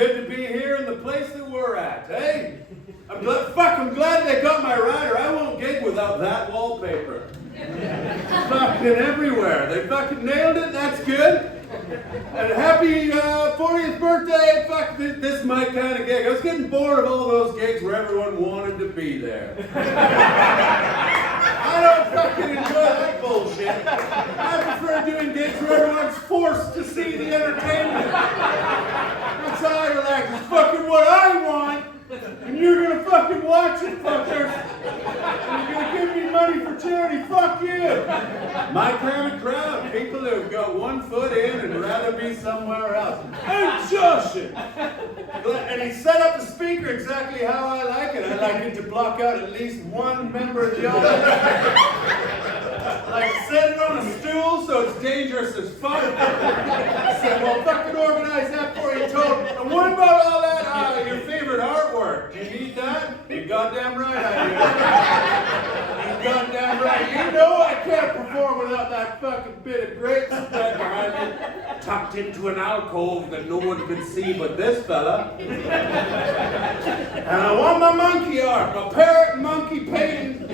good to be here in the place that we're at, hey? I'm glad they got my rider. I won't gig without that wallpaper. Fucking everywhere. They fucking nailed it, that's good. And happy 40th birthday, fuck, this is my kind of gig. I was getting bored of all those gigs where everyone wanted to be there. I don't fucking enjoy that bullshit. I prefer doing gigs where everyone's forced to see the entertainment. That's how I relax. It's fucking what I want, and you're gonna fucking watch it, fuckers. And you're gonna give me money for charity, fuck you. My kind of crowd, people who've got one foot in and rather be somewhere else. And Joshing. And he set up the speaker exactly how I like it. I like it to block out at least one member of the audience. Like set it on a stool so it's dangerous as fuck. I said, well, fucking organize that for you, Toad. And what about all that, your favorite artwork? Do you need that? You goddamn right I do. You goddamn right. You know I can't perform without that fucking bit of great spread behind me, tucked into an alcove that no one could see but this fella. And I want my monkey art, my parrot and monkey painting.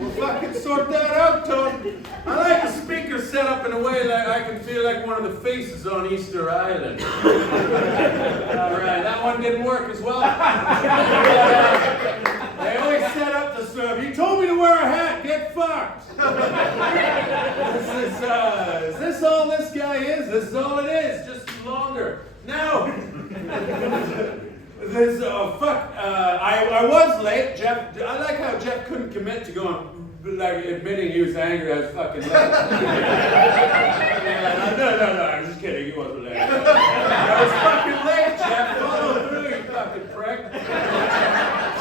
We'll fucking sort that out, Toad. I like the speaker set up in a way that I can feel like one of the faces on Easter Island. Alright, that one didn't work as well. They always set up the stuff. He told me to wear a hat, get fucked. Is this all this guy is? This is all it is, just longer. Now, I was late. Jeff, I like how Jeff couldn't commit to going, like admitting he was angry I was fucking late. No, I'm just kidding, he wasn't late. I was fucking late, Jeff. Follow through, you fucking prick.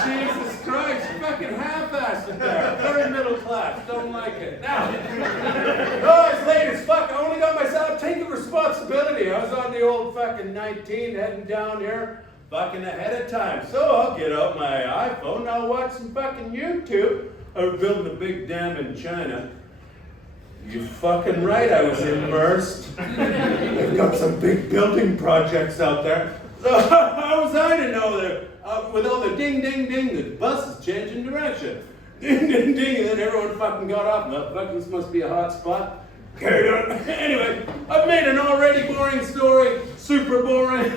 Jesus Christ, you fucking half-assed it there. Very middle class, don't like it. Now, oh, it's late as fuck. I only got myself taking responsibility. I was on the old fucking 19 heading down here. Fucking ahead of time. So I'll get out my iPhone and I'll watch some fucking YouTube. I was building a big dam in China. You fucking right, I was immersed. They've got some big building projects out there. So how was I to know that with all the ding, ding, ding, the bus is changing direction. Ding, ding, ding, and then everyone fucking got off. No, fuck, this must be a hot spot. Carried on. Anyway, I've made an already boring story super boring.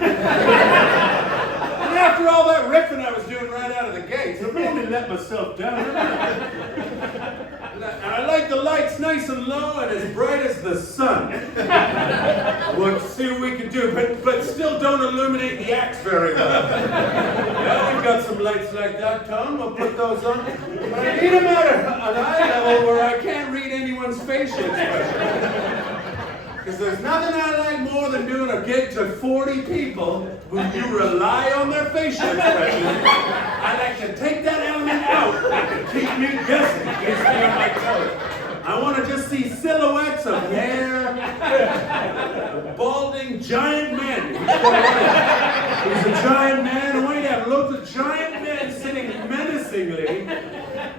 And after all that riffing I was doing right out of the gates, I really let myself down. And I like the lights nice and low and as bright as the sun. We'll see what we can do, but still don't illuminate the acts very well. Yeah, we've got some lights like that, Tom. We'll put those on. But I need them at an eye level where I can't read anyone's facial expression. Because there's nothing I like more than doing a gig to 40 people who you rely on their facial expressions. I like to take that element out and keep me guessing, keeps me on my toes. I want to just see silhouettes of hair, balding giant men. He's a giant man, and we have loads of giant men sitting menacingly.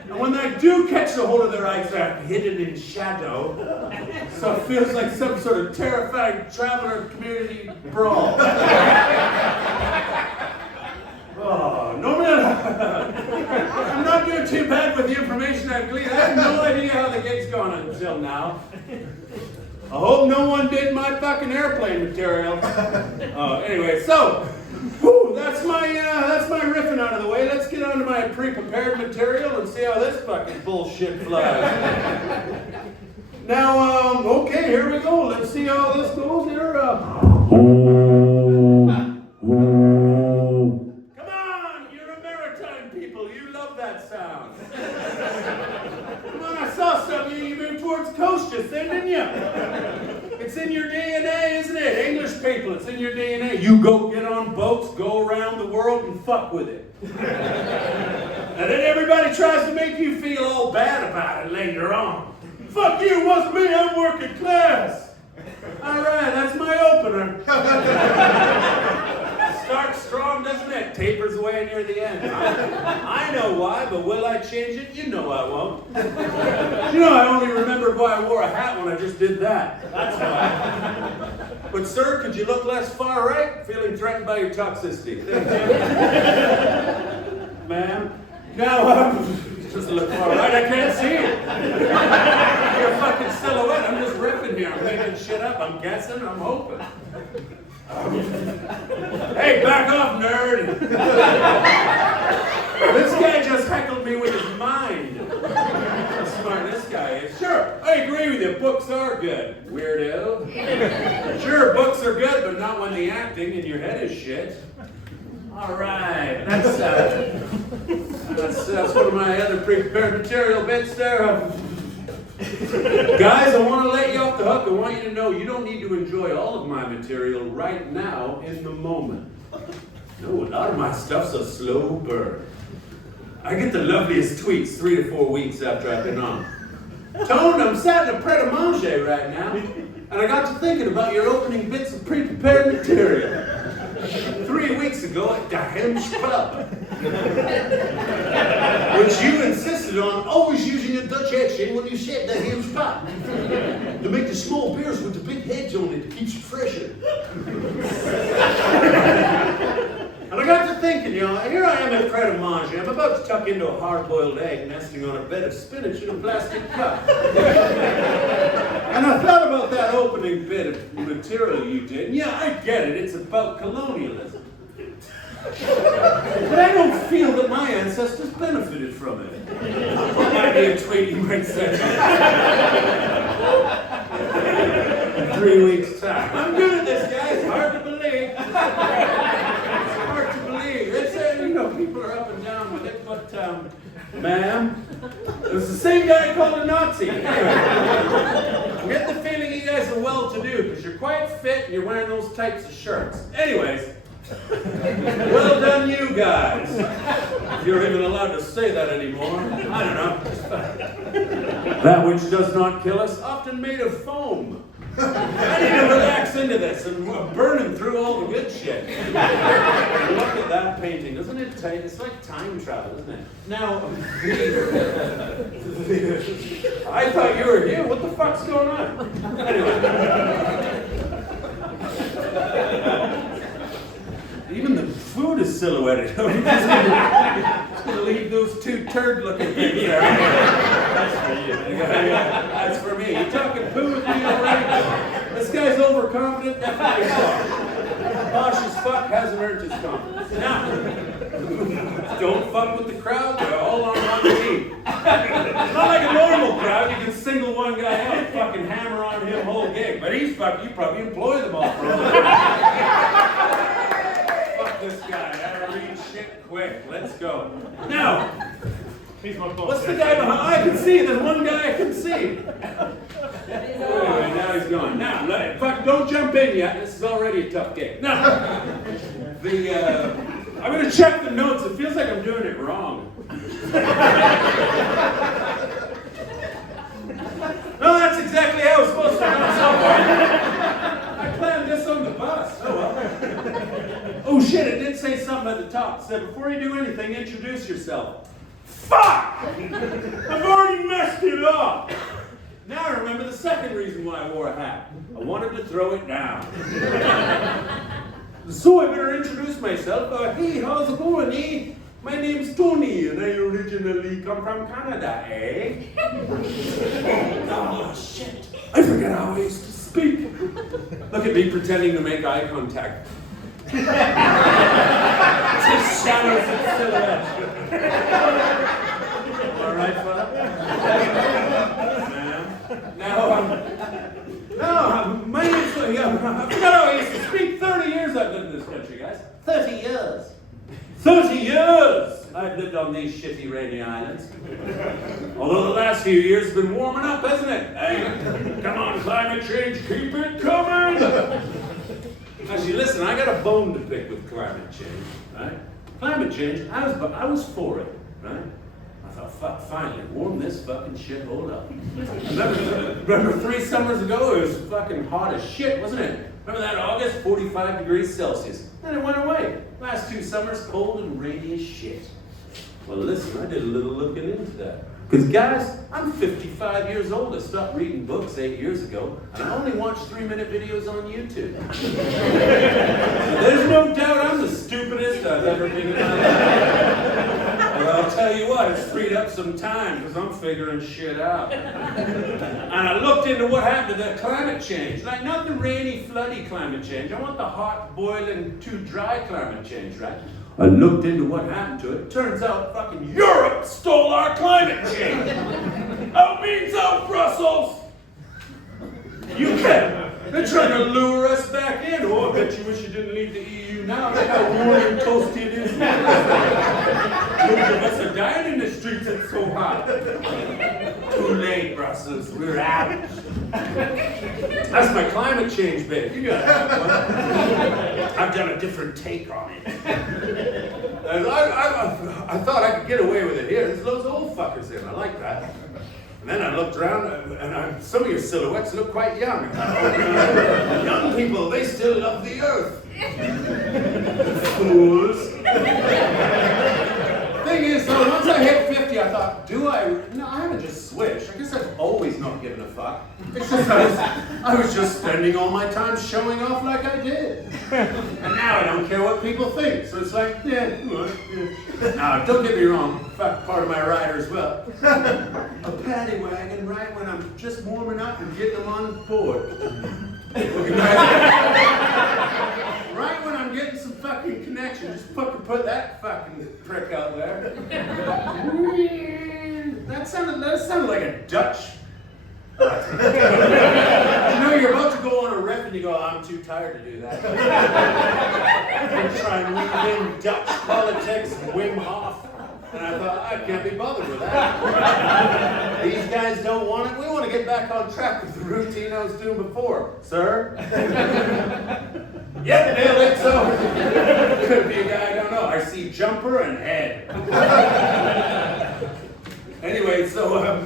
And when they do catch the hold of their eyes, they're hidden in shadow. So it feels like some sort of terrifying traveler community brawl. Oh, no man. I'm not doing too bad with the information I've gleaned. I have no idea how the gig's going until now. I hope no one did my fucking airplane material. Anyway, so that's my riffing out of the way. Let's get on to my pre-prepared material and see how this fucking bullshit flies. Now, okay, here we go. Let's see how this goes here. Come on, you're a maritime people. You love that sound. Come on, I saw something. You moved towards coast just then, didn't you? It's in your DNA, isn't it? English people, it's in your DNA. You go get on boats, go around the world, and fuck with it. And then everybody tries to make you feel all bad about it later on. Fuck you, it wasn't me, I'm working class. All right, that's my opener. Starts strong, doesn't it? Tapers away near the end. I know why, but will I change it? You know I won't. You know I only remembered why I wore a hat when I just did that. That's why. But sir, could you look less far right? Feeling threatened by your toxicity. Ma'am? No, just look far right, I can't see it. You're a fucking silhouette, I'm just ripping here. I'm making shit up, I'm guessing, I'm hoping. Hey, back off, nerd! This guy just heckled me with his mind. How smart this guy is. Sure, I agree with you, books are good, weirdo. Sure, books are good, but not when the acting in your head is shit. All right, that's one of my other pre-prepared material bits there. Guys, I want to let you off the hook. I want you to know you don't need to enjoy all of my material right now in the moment. No, a lot of my stuff's a slow burn. I get the loveliest tweets 3 to 4 weeks after I've been on. Tone, I'm sat in a pret-a-manger right now, and I got to thinking about your opening bits of pre-prepared material. 3 weeks ago at the Hem's Pub, which you insisted on always using a Dutch accent when you said the Hem's Pub to make the small beers with the big heads on it to keep you fresher. And I got to thinking, you know, here I am at pret-a-manger. I'm about to tuck into a hard-boiled egg nesting on a bed of spinach in a plastic cup. And I thought about that opening bit of material you did. And yeah, I get it. It's about colonialism. But I don't feel that my ancestors benefited from it. Might be a tweet you might say. In 3 weeks' time. I'm good at this, guys. It's hard to believe. You know, people are up and down with it, but, ma'am, it was the same guy called a Nazi. Anyway, I'm getting the feeling you guys are well-to-do, because you're quite fit and you're wearing those types of shirts. Anyways, well done you guys. If you're even allowed to say that anymore, I don't know. That which does not kill us, often made of foam. I need to relax into this and burning through all the good shit. Look at that painting, isn't it tight? It's like time travel, isn't it? Now, I thought you were here. What the fuck's going on? Anyway. Even the food is silhouetted. I'm just gonna leave those two turd-looking things there. That's for you. That's for me. You talking poo with me already? This guy's overconfident. Definitely so. Posh as fuck, hasn't earned his confidence. Now, don't fuck with the crowd. They're all on one team. It's not like a normal crowd. You can single one guy out and fucking hammer on him whole gig. But he's fucking. You probably employ them all for a living. This guy, I gotta read shit quick. Let's go. Now, what's the guy behind? I can see. There's one guy I can see. Anyway, now he's gone. Now, fuck, don't jump in yet. This is already a tough game. Now, I'm gonna check the notes. It feels like I'm doing it wrong. No, that's exactly how it's supposed to go so far. I planned this on the bus. Oh well. Oh shit, it did say something at the top. It said, before you do anything, introduce yourself. Fuck! I've already messed it up! Now I remember the second reason why I wore a hat. I wanted to throw it down. So I better introduce myself. Hey, how's it going, eh? My name's Tony, and I originally come from Canada, eh? Oh shit, I forget how I used to speak. Look at me pretending to make eye contact. It's just shadows and silhouettes. All right, fella? Now, my name's, I forgot how I used to speak. 30 years I've lived in this country, guys. 30 years. 30 years I've lived on these shitty rainy islands. Although the last few years have been warming up, hasn't it? Hey, come on, climate change, keep it coming! Actually, listen, I got a bone to pick with climate change, right? Climate change, I was for it, right? I thought, fuck, finally, warm this fucking shithole up. Remember 3 summers ago, it was fucking hot as shit, wasn't it? Remember that August, 45 degrees Celsius. Then it went away. Last 2 summers, cold and rainy as shit. Well, listen, I did a little looking into that. Because guys, I'm 55 years old. I stopped reading books 8 years ago, and I only watch 3-minute videos on YouTube. There's no doubt I'm the stupidest I've ever been in my life. But I'll tell you what, it's freed up some time because I'm figuring shit out. And I looked into what happened to the climate change. Like, not the rainy, floody climate change. I want the hot, boiling, too dry climate change, right? I looked into what happened to it. Turns out fucking Europe stole our climate change. Out means out, Brussels. You can. They're trying to lure us back in. Oh, I bet you wish you didn't leave the EU now. Look how warm and toasty it is. Most of us are dying in the streets. It's so hot. Too late, Brussels. We're out. That's my climate change bit. You gotta have one. I've done a different take on it. I thought I could get away with it here. There's loads of old fuckers in. I like that. And then I looked around, and some of your silhouettes look quite young. Young people, they still love the earth. Fools. Thing is, though, once I hit 50, I thought, do I? No, I haven't just switched. I guess I've always not given a fuck. It's just I was just spending all my time showing off like I did. And now I don't care what people think. So it's like, yeah. Now, don't get me wrong. In fact, part of my rider as well. A paddy wagon right when I'm just warming up and getting them on board. Right when I'm getting some fucking connection, just put that fucking prick out there. That sounded like a Dutch. You know, you're about to go on a riff and you go, I'm too tired to do that. I'm trying to weave in Dutch politics, Wim Hof. And I thought, I can't be bothered with that. These guys don't want it. We want to get back on track with the routine I was doing before. Sir? Yep, nailed it. So, could be a guy I don't know. I see jumper and head. Anyway, so, I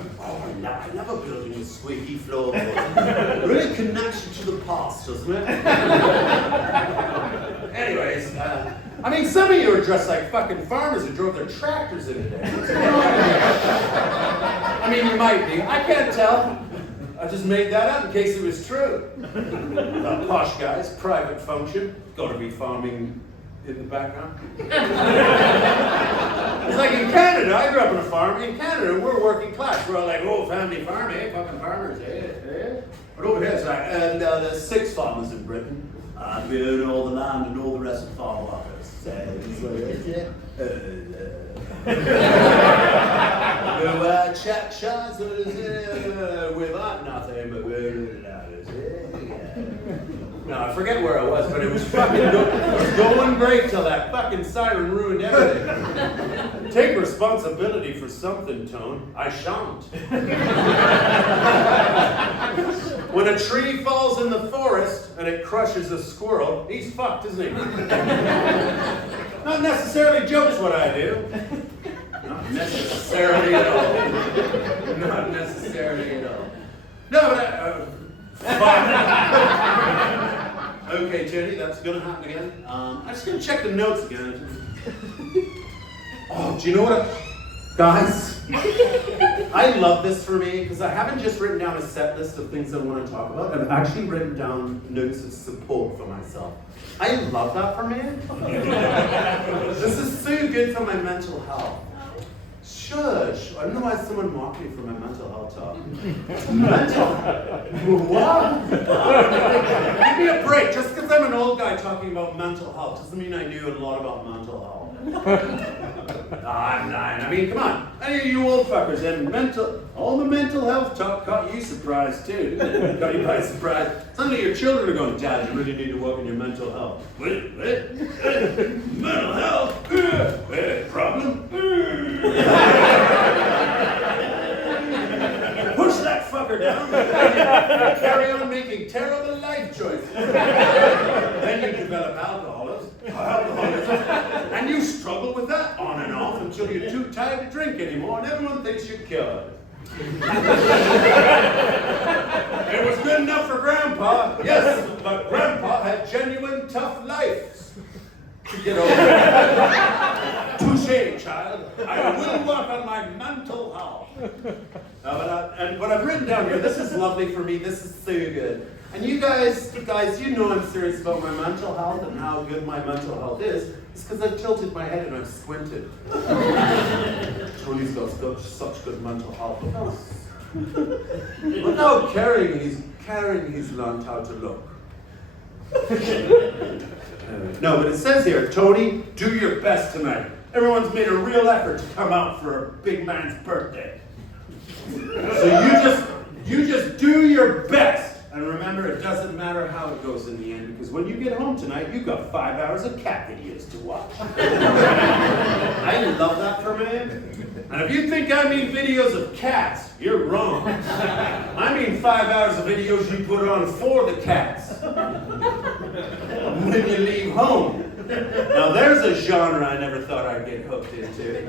love a building with squeaky floorboards. Really connects you to the past, doesn't it? Anyways, I mean, some of you are dressed like fucking farmers who drove their tractors in today. I mean, you might be. I can't tell. I just made that up in case it was true. Posh guys, private function. Gotta be farming in the background. It's like in Canada, I grew up on a farm. In Canada, we're working class. We're all like, oh, family farm, eh? Fucking farmers, eh? But over here, it's like, and there's 6 farmers in Britain. We own all the land and all the rest of the farm workers. Check shots without nothing but no, I forget where I was, but it was fucking going great till that fucking siren ruined everything. Take responsibility for something, Tone. I shan't. When a tree falls in the forest and it crushes a squirrel, he's fucked, isn't he? Not necessarily jokes what I do. Not necessarily at all. Not necessarily at all. No, but okay, Jenny, that's gonna happen again. I'm just gonna check the notes again. Oh, do you know what? Guys, I love this for me because I haven't just written down a set list of things I want to talk about. I've actually written down notes of support for myself. I love that for me. This is so good for my mental health. Shush. I don't know why someone mocked me for my mental health talk. Mental health? What? Give me a break. Just because I'm an old guy talking about mental health doesn't mean I knew a lot about mental health. I'm nine. I mean, come on. Any of you old fuckers and all the mental health talk caught you surprised too, didn't it? Caught you by surprise. Suddenly your children are going, Dad, you really need to work on your mental health. What? Mental health? Problem? Push that fucker down. Carry on making terrible life choices. Then you develop alcoholism, and you struggle with that on and off until you're too tired to drink anymore, and everyone thinks you're cured. It was good enough for Grandpa, yes, but Grandpa had genuine tough life to get over it. Touche, child. I will work on my mental health. But I've written down here, this is lovely for me, this is so good. And you guys, you know I'm serious about my mental health and how good my mental health is. It's because I've tilted my head and I've squinted. Tony's got such good mental health. Look how caring he's learned how to look. No, but it says here, Tony, do your best tonight. Everyone's made a real effort to come out for a big man's birthday. So you just do your best. And remember, it doesn't matter how it goes in the end, because when you get home tonight, you've got 5 hours of cat videos to watch. I love that for me. And if you think I mean videos of cats, you're wrong. I mean 5 hours of videos you put on for the cats when you leave home. Now there's a genre I never thought I'd get hooked into.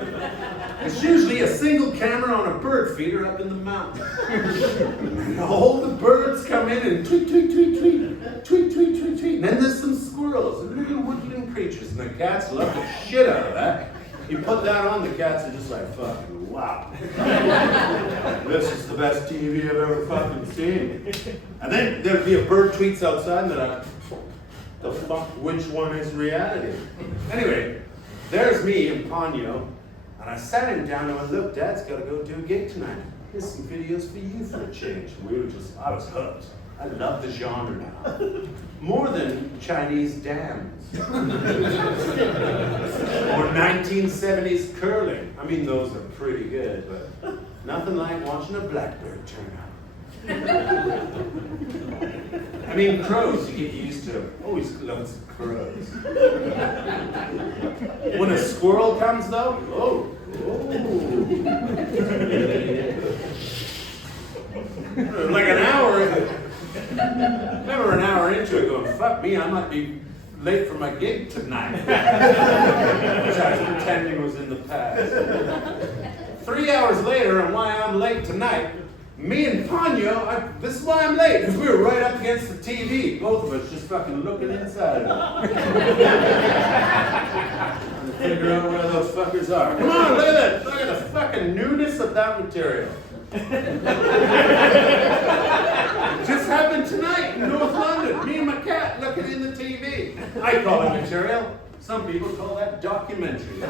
It's usually a single camera on a bird feeder up in the mountains. And all the birds come in and tweet, tweet, tweet, tweet, tweet, tweet, tweet, tweet. And then there's some squirrels and little woodland creatures, and the cats love the shit out of that. You put that on, the cats are just like, fucking wow. This is the best TV I've ever fucking seen. And then there'd be a bird tweets outside that the fuck, which one is reality? Anyway, there's me and Ponyo, and I sat him down and went, look, Dad's got to go do a gig tonight. Here's some videos for you for a change. I was hooked. I love the genre now. More than Chinese dams. Or 1970s curling. I mean, those are pretty good, but nothing like watching a blackbird turn up. I mean, crows, you get used to. Always loves crows. When a squirrel comes, though, like an hour, remember an hour into it going, fuck me, I might be late for my gig tonight. Which I was pretending was in the past. 3 hours later, and why I'm late tonight, me and Ponyo, this is why I'm late, because we were right up against the TV. Both of us just fucking looking inside of it. Trying to figure out where those fuckers are. Come on, look at that. Look at the fucking newness of that material. It just happened tonight in North London. Me and my cat looking in the TV. I call it material. Some people call that documentary.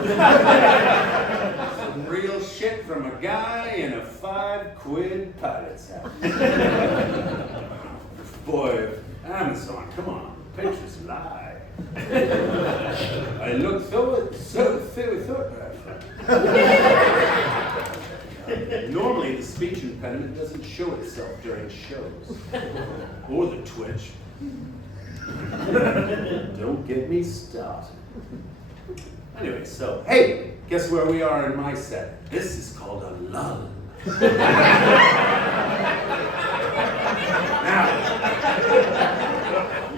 Some real shit from a guy in a 5-quid pilot's hat. Boy, Amazon, come on, pictures lie. I look so normally the speech impediment doesn't show itself during shows. Or the twitch. Don't get me started. Anyway, so, hey, guess where we are in my set? This is called a lull. Now,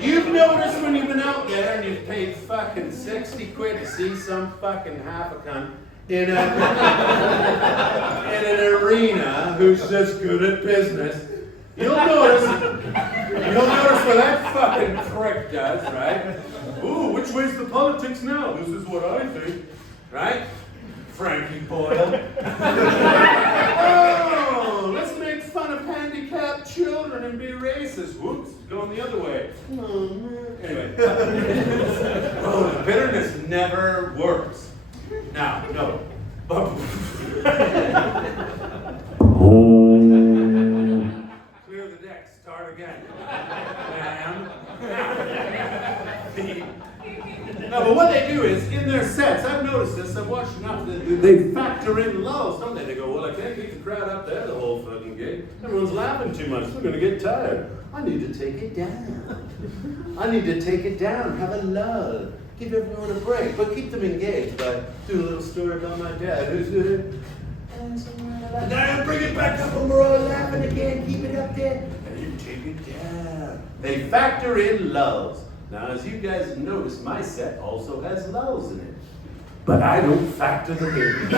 you've noticed when you've been out there and you've paid fucking 60 quid to see some fucking half a cunt in an arena who's just good at business. You'll notice what that fucking prick does, right? Ooh, which way's the politics now? This is what I think, right? Frankie Boyle. Oh, let's make fun of handicapped children and be racist. Whoops, going the other way. Anyway. Oh, the bitterness never works. Now, no. Clear the deck, start again. No, but what they do is, in their sets, I've noticed this, I've watched enough, they factor in lulls, don't they? They go, well, I can't keep the crowd up there the whole fucking gig. Everyone's laughing too much, they're gonna get tired. I need to take it down. I need to take it down, have a lull. Give everyone a break, but keep them engaged by doing a little story about my dad. Now bring it back up and we're all laughing again, keep it up there. And take it down. They factor in lulls. Now, as you guys have noticed, my set also has lulls in it. But I don't factor them in.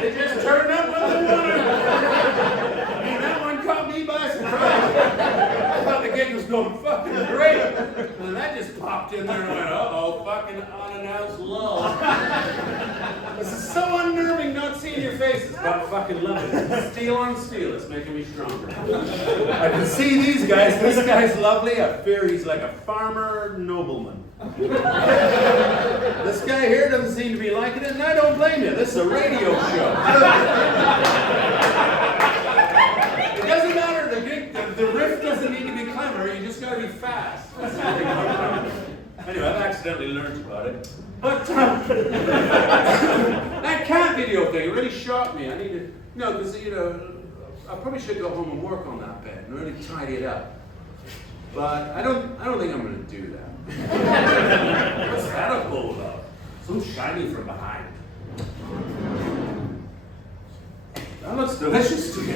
They just turn up when they want to. I mean, that one caught me by surprise. I thought the gig was going fucking great. And then I just popped in there and went, uh-oh, fucking unannounced lull. This is so unnerving not seeing your faces, but I fucking love it. Steel on steel, it's making me stronger. I can see these guys. This guy's lovely. I fear he's like a farmer nobleman. This guy here doesn't seem to be liking it, and I don't blame you. This is a radio show. It doesn't matter. The riff doesn't need to be clever. You just got to be fast. Anyway, I've accidentally learned about it. But that cat video thing, it really shocked me. I need to, because, I probably should go home and work on that bit and really tidy it up. But I don't think I'm going to do that. What's that a bowl of? So shiny from behind. That looks delicious to me.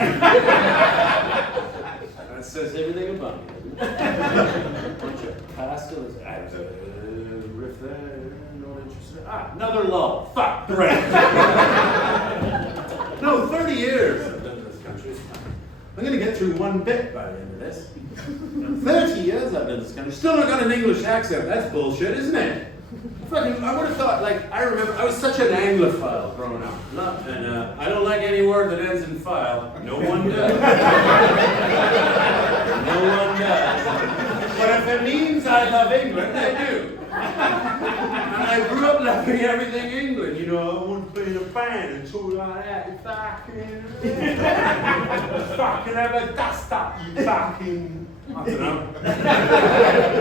That says everything about me. Bunch of pasta. Riff there. Not interested. Another lull. Fuck. Great. No, 30 years I've lived in this country. I'm going to get through one bit by the end of this. 30 years I've been in this country. Still not got an English accent. That's bullshit, isn't it? Fucking, I would have thought, I remember, I was such an Anglophile growing up. And I don't like any word that ends in file. No one does. No one does. But if it means I love England, I do. And I grew up loving everything England. I want to be in a band and talk like that. You fucking have a dust up, you fucking. I don't know.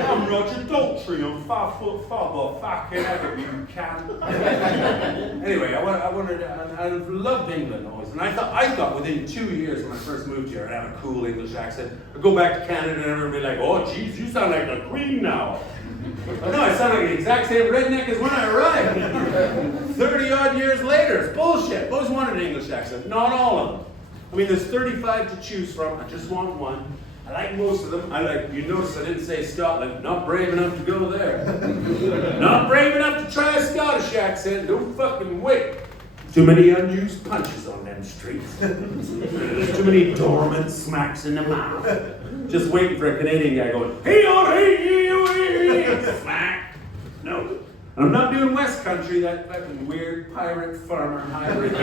I'm Roger Daltrey, I'm 5'5", fucking ever, you can. Anyway, I loved England always, and I thought within 2 years when I first moved here, I'd have a cool English accent. I'd go back to Canada and everyone would be like, oh geez, you sound like the Queen now. But no, I sound like the exact same redneck as when I arrived. 30 odd years later, it's bullshit. I've always wanted an English accent, not all of them. I mean, there's 35 to choose from, I just want one. I like most of them. You notice I didn't say Scotland. Not brave enough to go there. Not brave enough to try a Scottish accent. Don't fucking wait. Too many unused punches on them streets. There's too many dormant smacks in the mouth. Just waiting for a Canadian guy going, hey on, hey, smack. No. And I'm not doing West Country, that fucking weird pirate farmer hybrid.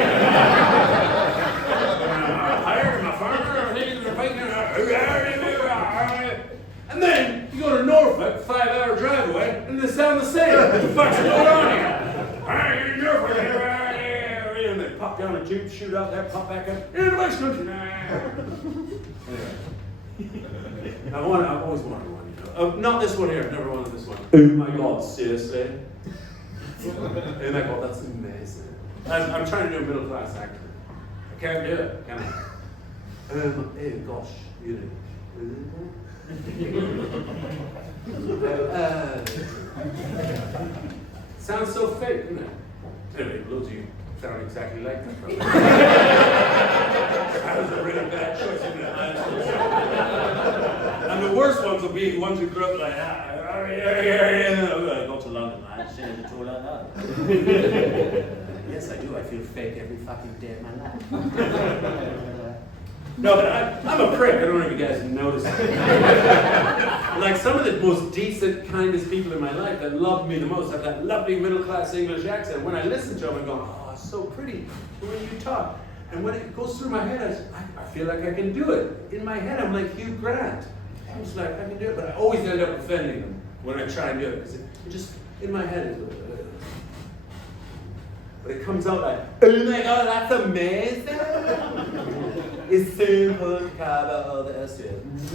Hired my farmer, and then you go to Norfolk, 5-hour drive away, and they sound the same. What the fuck's going on here? Hey, Norfolk, and they pop down a jeep, shoot out there, pop back up, in the West Country. Anyway, I've always wanted one. Not this one here. I've never wanted this one. Oh my God, seriously? Oh my God, that's amazing. I'm trying to do a middle class accent. I can't do it, can I? Oh gosh, sounds so fake, doesn't it? Anyway, loads of you sound exactly like that. That was a really bad choice, isn't it? And the worst ones will be the ones who grew up like that. I go to London, I say the like that. Yes, I do. I feel fake every fucking day of my life. No, but I'm a prick. I don't know if you guys notice it. Like some of the most decent, kindest people in my life that love me the most have that lovely middle-class English accent. When I listen to them, I'm going, oh, it's so pretty the way you talk. And when it goes through my head, I feel like I can do it. In my head, I'm like Hugh Grant. I'm just like, I can do it. But I always end up offending them when I try and do it. Because it just, in my head, but it comes out like, oh my God, that's amazing. It's simple to cover all the issues.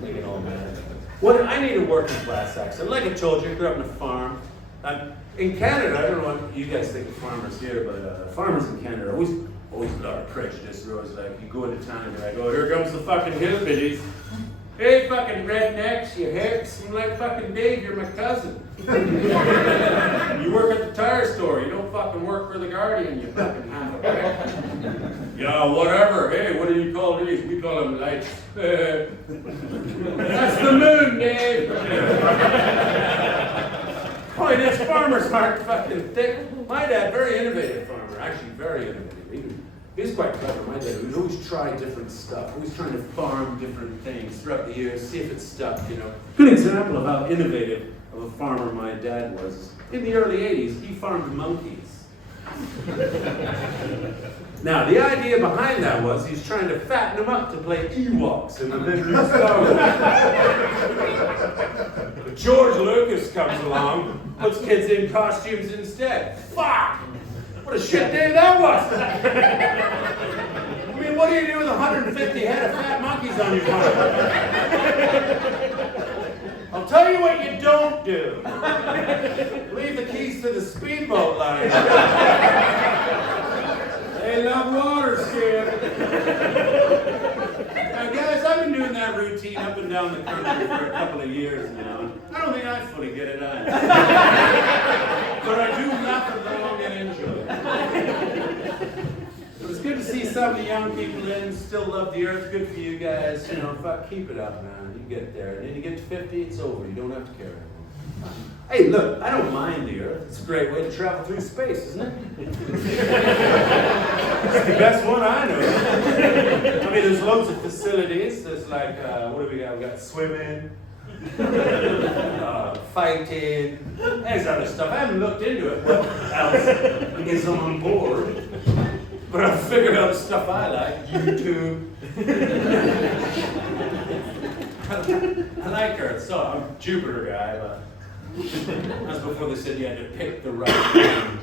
Like an old man. What I need a working class accent. Like I told you, I grew up on a farm. In Canada, I don't know what you guys think of farmers here, but farmers in Canada are always a lot of prejudice. They're always like, you go into town and you're like, oh, here comes the fucking hillbillies. Hey, fucking rednecks, you hicks. I'm like, fucking Dave, you're my cousin. You work at the tire store. You don't fucking work for the Guardian, you fucking half. Yeah, whatever. Hey, what do you call these? We call them lights. That's the moon, Dave. Boy, this farmer's aren't fucking thick. My dad, very innovative farmer. Actually, very innovative. He was quite clever, my dad. We'd always try different stuff, always trying to farm different things throughout the years, see if it stuck, you know. Good example of how innovative of a farmer my dad was. In the early 80s, he farmed monkeys. Now, the idea behind that was he's trying to fatten them up to play Ewoks in the new Star Wars. But George Lucas comes along, puts kids in costumes instead. Fuck! What a shit day that was! I mean, what do you do with 150 head of fat monkeys on your farm? I'll tell you what you don't do. Leave the keys to the speedboat line. They love water, Skip. Now, guys, I've been doing that routine up and down the country for a couple of years now. I don't think I fully get it either. But I do laugh along and enjoy it. It was good to see some of the young people in, still love the earth. Good for you guys. You know, fuck, keep it up, man. You get there. And then you get to 50, it's over. You don't have to care anymore. Hey, look, I don't mind the earth. It's a great way to travel through space, isn't it? It's the best one I know. I mean, there's loads of facilities. There's like, what do we got? We got swimming, fighting. There's other stuff. I haven't looked into it. What else is on board? But I figured out stuff I like. YouTube. I like Earth. So I'm a Jupiter guy, but that's before they said you had to pick the right one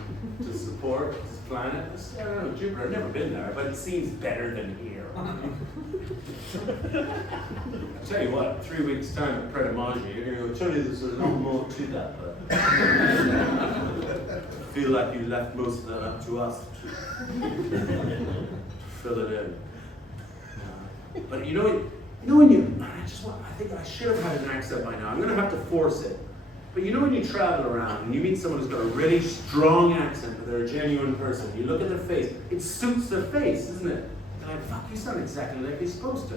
to support this planet. I don't know, Jupiter, I've never been there, but it seems better than here. I'll tell you what, 3 weeks' time at Pret a Manger, you're going to go, Tony, there's a lot more to that, but I feel like you left most of that up to us to fill it in. But you know when you, I think I should have had an accent by now. I'm going to have to force it. But you know when you travel around and you meet someone who's got a really strong accent, but they're a genuine person, you look at their face, it suits their face, isn't it? They're like, fuck, you sound exactly like you're supposed to.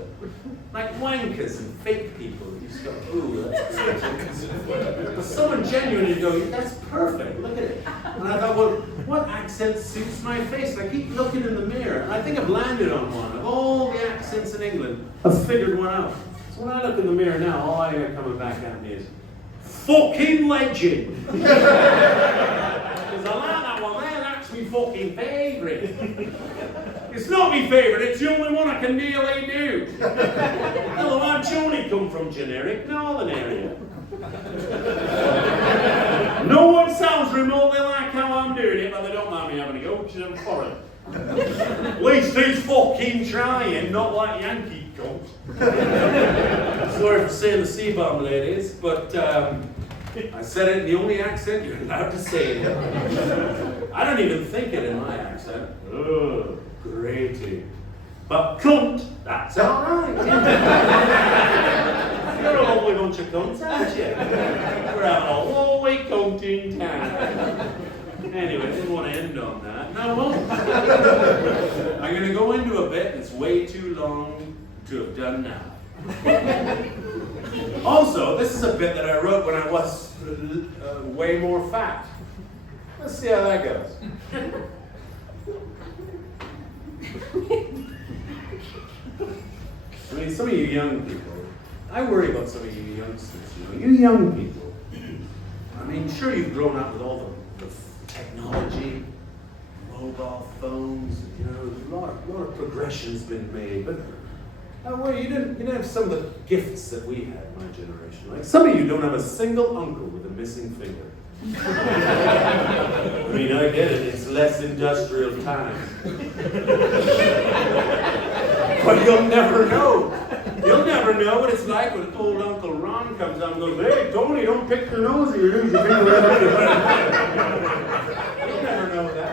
Like wankers and fake people. You just go, ooh, that's good. But someone genuine, you go, that's perfect, look at it. And I thought, well, what accent suits my face? And I keep looking in the mirror, and I think I've landed on one. Of all the accents in England, I've figured one out. So when I look in the mirror now, all I hear coming back at me is, fucking legend! Because I like that one, man, that's my fucking favourite. It's not my favourite, it's the only one I can nearly do. Hello, I'm Joni, come from generic Northern area. No one sounds remotely like how I'm doing it, but they don't mind me having a go because I'm foreign. At least he's fucking trying, not like Yankee cunts. Sorry for saying the C-bomb, ladies, but I said it in the only accent you're allowed to say it. I don't even think it in my accent. Oh, great. But cunt, that's alright. You're a lovely bunch of cunts, aren't you? We're having a lovely cunting time. Anyway, I didn't want to end on that. No, I won't. I'm going to go into a bit that's way too long to have done now. Also, this is a bit that I wrote when I was way more fat. Let's see how that goes. I mean, some of you young people, I worry about some of you youngsters, you young people. I mean, sure you've grown up with all the technology, mobile phones, a lot of progression's been made, but I worry you didn't have some of the gifts that we had, my generation. Like some of you don't have a single uncle with a missing finger. I mean, I get it, it's less industrial times. But you'll never know. You'll never know what it's like when old Uncle Ron comes out and goes, hey, Tony, don't pick your nose or you lose your finger. You'll never know that.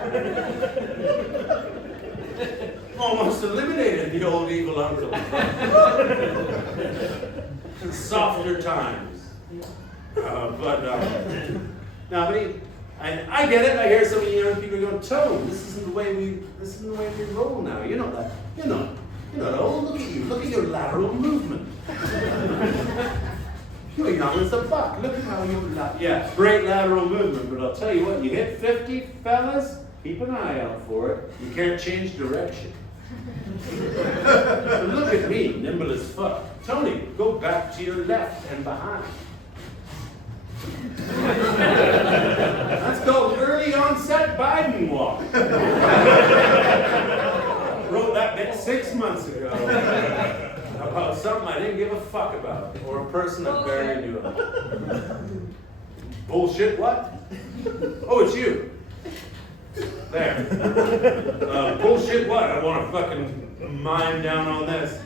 Almost eliminated the old evil uncle. Softer times. Now, and I get it. I hear some of you young people going, Tone, this isn't the way we roll now. You're not that. You're not old. Look at you. Look at your lateral movement. You're young as a buck. Look at how you yeah, great lateral movement. But I'll tell you what, you hit 50, fellas, Keep an eye out for it. You can't change direction. But look at me, nimble as fuck. Tony, go back to your left and behind. That's called early onset Biden walk. Wrote that bit 6 months ago about something I didn't give a fuck about, or a person that barely knew about. Bullshit what? Oh, it's you. There. Bullshit what? I want to fucking mine down on this.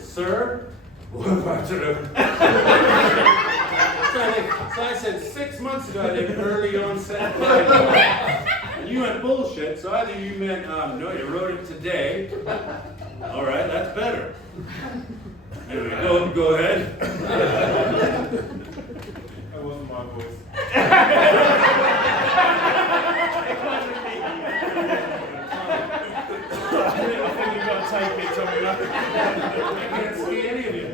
Sir? What about you? So I said 6 months ago I did early onset. And you went bullshit, so either you meant, no, you wrote it today. All right, that's better. Anyway, go ahead. That wasn't my voice. I think you've got to take it, Tommy. I can't see any of you.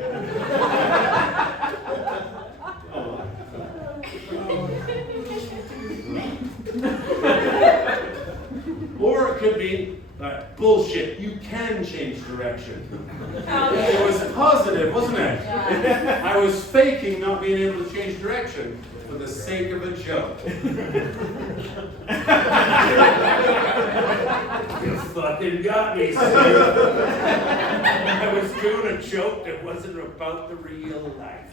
Or it could be, bullshit, you can change direction. It was positive, wasn't it? Yeah. I was faking not being able to change direction for the sake of a joke. You fucking got me, Steve. I was doing a joke that wasn't about the real life.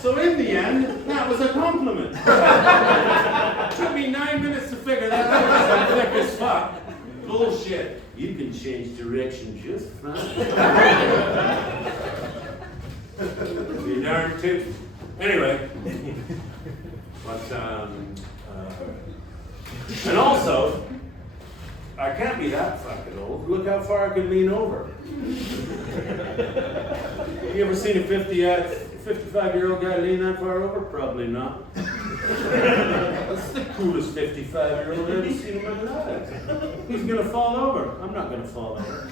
So in the end, that was a compliment. It took me 9 minutes to figure that out. I'm thick as fuck. Bullshit. You can change direction just fine. Be darn tootin'. Anyway, but and also, I can't be that fucking old. Look how far I can lean over. You ever seen a 55-year-old guy lean that far over? Probably not. That's the coolest 55-year-old I've ever seen in my life. He's gonna fall over. I'm not gonna fall over.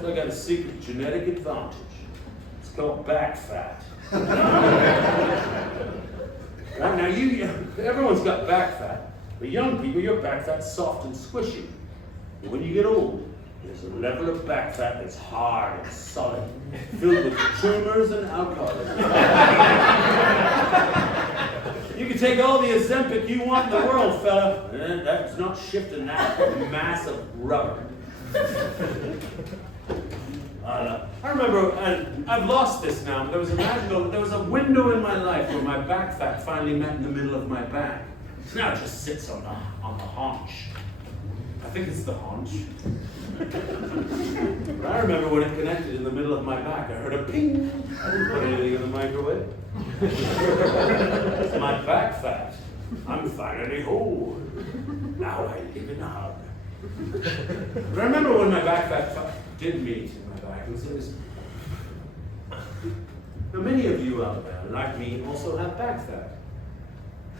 So I got a secret genetic advantage. It's called back fat. Right, now everyone's got back fat. But young people, your back fat's soft and squishy. But when you get old, there's a level of back fat that's hard and solid, filled with tumors and alcoholism. You can take all the Ozempic you want in the world, fella, and that's not shifting that mass of rubber. I remember, and I've lost this now, but there was a window in my life where my back fat finally met in the middle of my back. So now it just sits on the haunch. I think it's the haunch. But I remember when it connected in the middle of my back, I heard a ping. I didn't put anything in the microwave. It's my back fat. I'm finally whole. Now I live in a hug. But I remember when my back fat did meet in my back, and so it was. Now many of you out there, like me, also have back fat.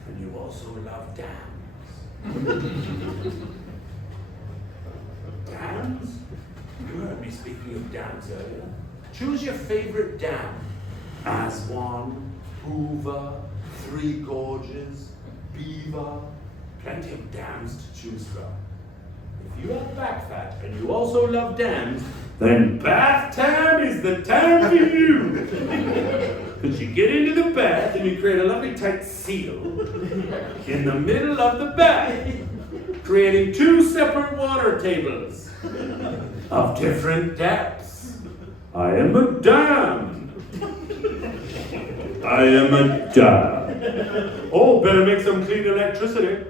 And you also love dams. Dams? You heard me speaking of dams earlier. Choose your favorite dam. Aswan, Hoover, Three Gorges, Beaver. Plenty of dams to choose from. If you have back fat and you also love dams, then bath time is the time for you. Because you get into the bath and you create a lovely tight seal in the middle of the bath, creating 2 separate water tables of different depths. I am a dam. I am a dam. Oh, better make some clean electricity.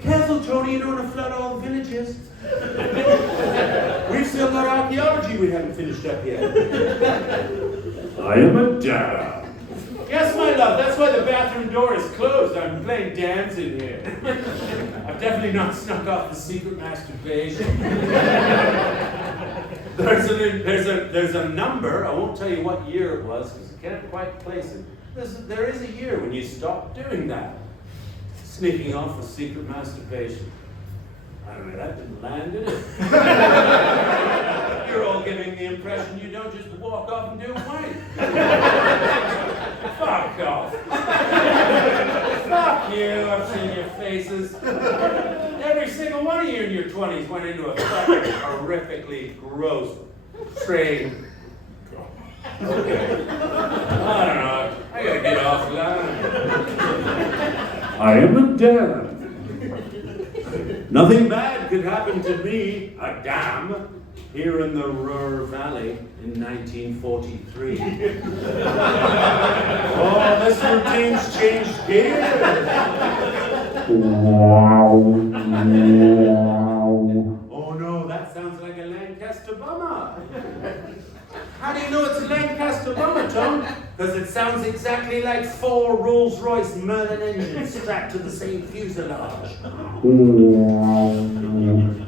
Careful, Tony, you don't want to flood all the villages. We've still got archaeology we haven't finished up yet. I am a dam. Yes, my love, that's why the bathroom door is closed. I'm playing dams in here. I've definitely not snuck off the secret masturbation. There's a number, I won't tell you what year it was, because I can't quite place it. There is a year when you stop doing that. Sneaking off the secret masturbation. I don't know, that didn't land, did it? You're all giving the impression you don't just walk off and do white. Fuck off. Fuck you, I've seen your faces. Every single one of you in your 20s went into a fucking horrifically gross trade. Okay. I don't know. I gotta get offline. I am a dam. Nothing bad could happen to me, a dam, here in the Ruhr Valley in 1943. Oh, this routine's changed gears. Oh no, that sounds like a Lancaster Bummer. How do you know it's a Lancaster Bummer, Tom? Because it sounds exactly like 4 Rolls-Royce Merlin engines strapped to the same fuselage.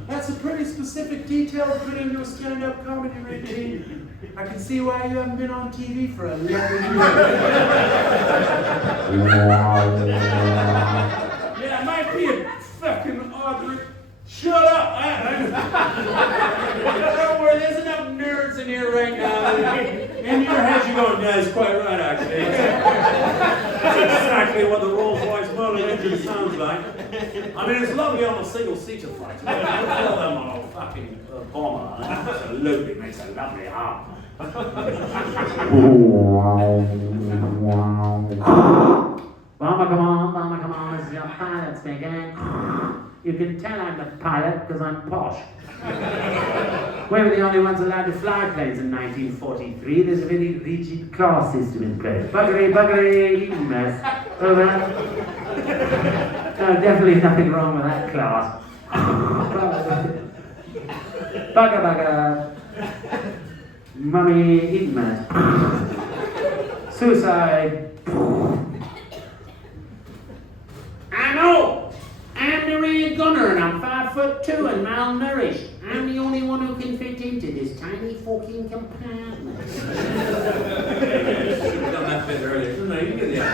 That's a pretty specific detail to put into a stand-up comedy routine. I can see why you haven't been on TV for 11 years. Yeah, it might be a fucking odd. Shut up, man! Don't worry, there's enough nerds in here right now. In your head, you're going, yeah, he's quite right, actually. That's exactly what the Rolls-Royce Merlin engine sounds like. I mean, it's lovely on a single-seater flight. But you feel them on a fucking bomber. Absolutely makes a lovely hum. Mama, come on, this is your pilot speaking. You can tell I'm the pilot because I'm posh. We were the only ones allowed to fly planes in 1943. There's a very rigid class system in place. Buggery, mess. Over. No, definitely nothing wrong with that class. Bugger. Mummy, eat mess. Suicide. I know! I'm the real gunner and I'm 5'2" and malnourished. I'm the only one who can fit into this tiny fucking compartment. Should have done that bit earlier. No, you get the idea.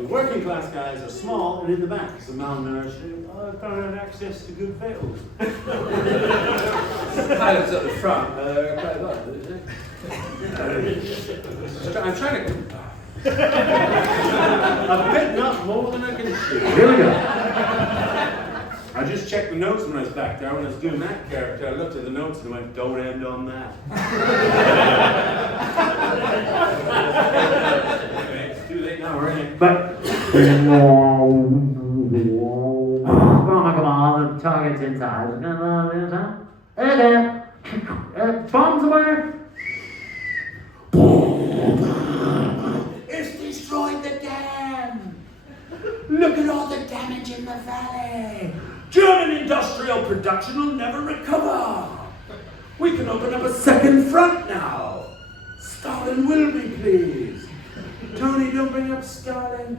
The working class guys are small and in the back, so malnourished. Can't have access to good vehicles. Pilots at the front, quite a lot, isn't it? I'm trying to. A bit, not more than I can chew. Here we go. I just checked the notes when I was back there. When I was doing that character, I looked at the notes and went, don't end on that. It's too late now, we're in it. But come on, the target's inside. Okay. Bombs away. It's destroyed the dam. Look at all the damage in the valley. German industrial production will never recover. We can open up a second front now. Stalin will be pleased. Tony, don't bring up Stalin.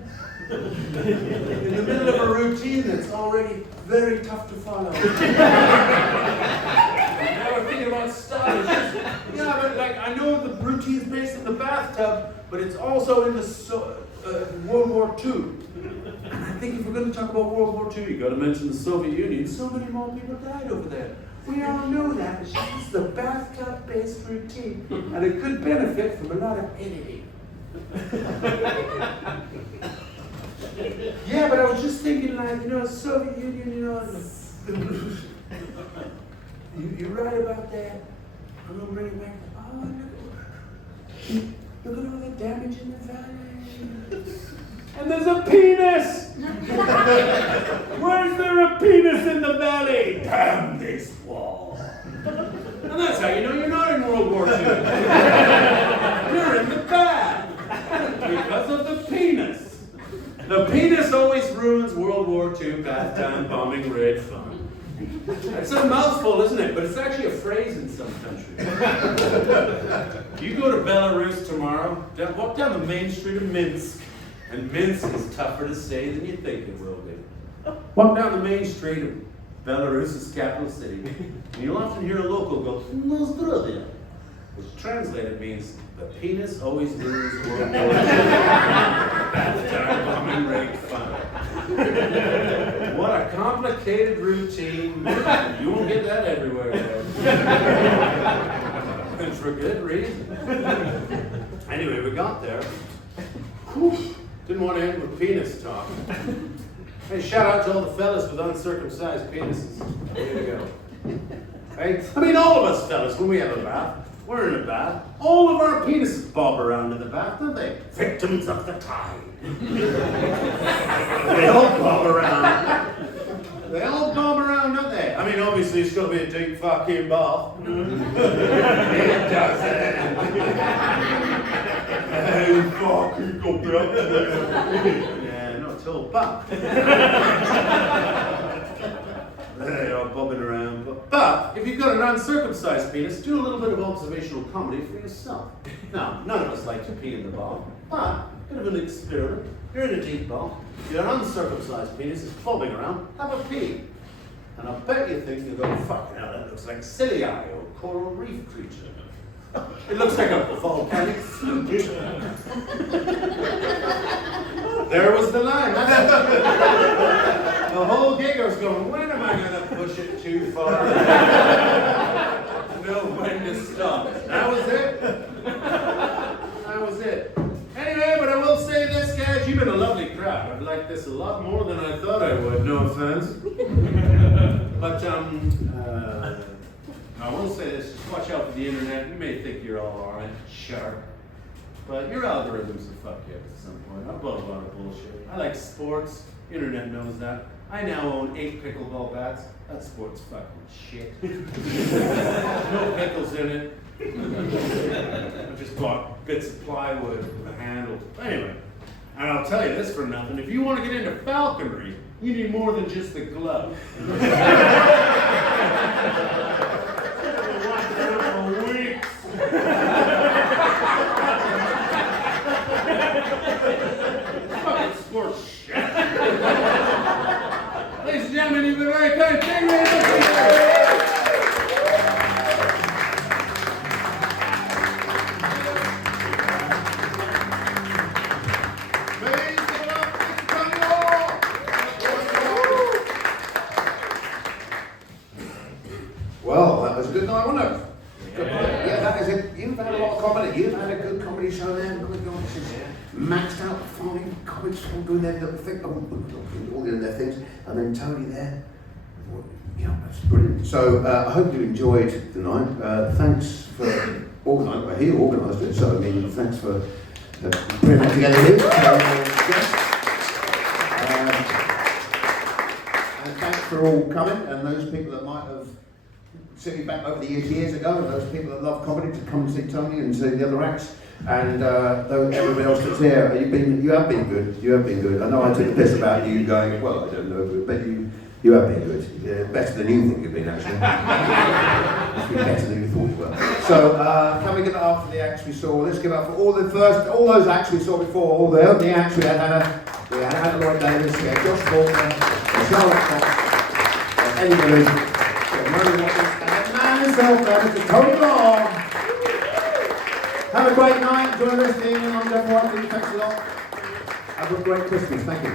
In the middle of a routine that's already very tough to follow. Now we're thinking about Stalin. Yeah, but like, I know the routine's based in the bathtub, but it's also in the World War II. And I think if we're going to talk about World War II, you've got to mention the Soviet Union. So many more people died over there. We all know that. It's just the bathtub-based routine, and it could benefit from a lot of editing. Yeah, but I was just thinking, like, Soviet Union, you're right about that. I'm going to bring it back. Oh, look at all the damage in the valley. And there's a penis! Where's there a penis in the valley? Damn this wall. And that's how you know you're not in World War II. You're in the back. Because of the penis. The penis always ruins World War II bath time bombing raid fun. It's a mouthful, isn't it? But it's actually a phrase in some countries. You go to Belarus tomorrow, walk down the main street of Minsk, and Minsk is tougher to say than you think it will be. Walk down the main street of Belarus's capital city, and you'll often hear a local go, "No zdravia," which translated means, the penis always ruins World War II. Bath time bombing raid fun. What a complicated routine. You won't get that everywhere, though. And for good reason. Anyway, we got there. Whew. Didn't want to end with penis talk. Hey, shout out to all the fellas with uncircumcised penises. Way to go. Hey, I mean, all of us fellas, when we have a bath, we're in a bath, all of our penises bob around in the bath, don't they? Victims of the tide. They all bob around. They all bob around, don't they? I mean, obviously, it's got to be a deep fucking bath. It doesn't. Hey, fucking go back there. Yeah, not at all, but they are bobbing around. But if you've got an uncircumcised penis, do a little bit of observational comedy for yourself. Now, none of us like to pee in the bath, but bit of an experiment. You're in a deep bath. Your uncircumcised penis is bobbing around. Have a pee. And I bet you think you're going, fucking hell, that looks like silly eye or coral reef creature. It looks like a volcanic flute. There was the line. The whole gig I was going, when am I going to push it too far? Know when to stop. That was it. That was it. Anyway, but I will say this, guys, you've been a lovely crowd. I've liked this a lot more than I thought I would, no offense. But, I will say this, just watch out for the internet. You may think you're all alright, sharp. But your algorithms will fuck you up at some point. I'm above a lot of bullshit. I like sports. Internet knows that. I now own 8 pickleball bats. That sport's fucking shit. No pickles in it. I just bought bits of plywood with a handle. Anyway, and I'll tell you this for nothing. If you want to get into falconry, you need more than just the glove. Fucking sports shit. Ladies and gentlemen, you've been very kind. Thank you very much. Well, that was a good night, wasn't it? Yeah, that is it. You've had a lot of comedy. You've had a good comedy show there. Oh my God, this is maxed out 5 comics all doing their little thing, all doing their things, and then Tony there. Yeah, that's brilliant. So I hope you enjoyed the night. Thanks for organising. Well, he organised it, so I mean, thanks for putting that together here. And thanks for all coming, and those people that might have seen me back over the years ago, and those people that love comedy to come and see Tony and see the other acts, and everybody else that's here. You have been good. You have been good. I know I took a piss about you going, well, I don't know, but you have been good. Better than you think you've been, actually. It's been better than you thought you were. So, can we give it up for the acts we saw? Let's give it up for all those acts we saw before. All the opening acts we had Hannah Lloyd Davis, we had Josh Faulkner, Charlotte Cox, Eddie Willis, Murray Watkins, and that man himself, Mr. Tony Long. Have a great night. Enjoy the rest of the evening. I'm Jeff Whiteley. Thanks a lot. Have a great Christmas. Thank you.